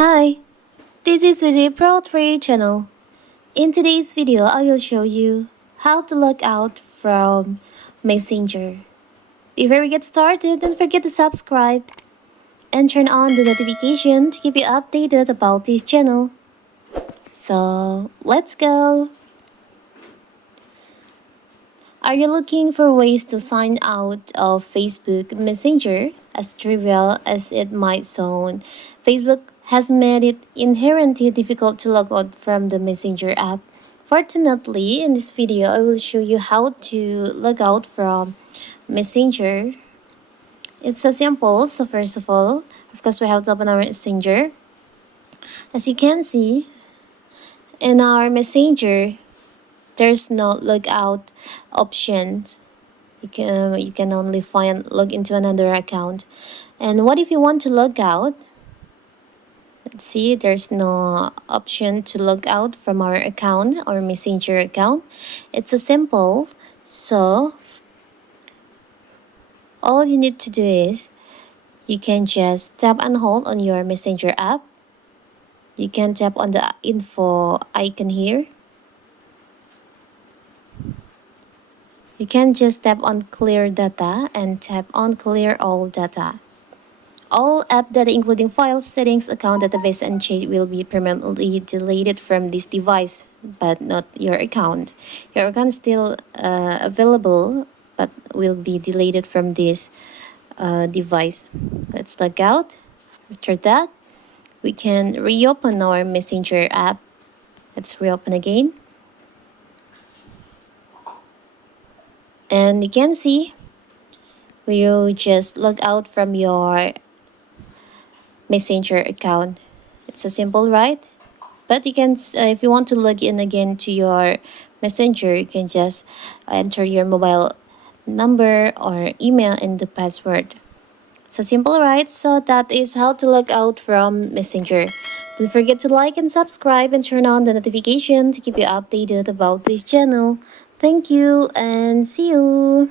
Hi, this is Vijay Pro 3 channel. In today's video, I will show you how to log out from Messenger. Before we get started, don't forget to subscribe and turn on the notification to keep you updated about this channel. So, let's go! Are you looking for ways to sign out of Facebook Messenger? As trivial as it might sound, Facebook has made it inherently difficult to log out from the Messenger app. Fortunately, in this video, I will show you how to log out from Messenger. It's so simple. So first of course, we have to open our Messenger. As you can see, in our Messenger, there's no logout option. You can only log into another account. And what if you want to log out? Let's see, there's no option to log out from our account or Messenger account. It's a simple. So all you need to do is you can just tap and hold on your Messenger app. You can tap on the info icon here. You can just tap on clear data and tap on clear all data. All app data including files, settings, account, database, and chat will be permanently deleted from this device, but not your account. Your account is still available, but will be deleted from this device. Let's log out. After that, we can reopen our Messenger app. Let's reopen again. And you can see you just log out from your Messenger account. It's a simple, right? But you can, if you want to log in again to your Messenger, you can just enter your mobile number or email and the password. So simple, right? So that is how to log out from Messenger. Don't forget to like and subscribe and turn on the notification to keep you updated about this channel. Thank you and see you.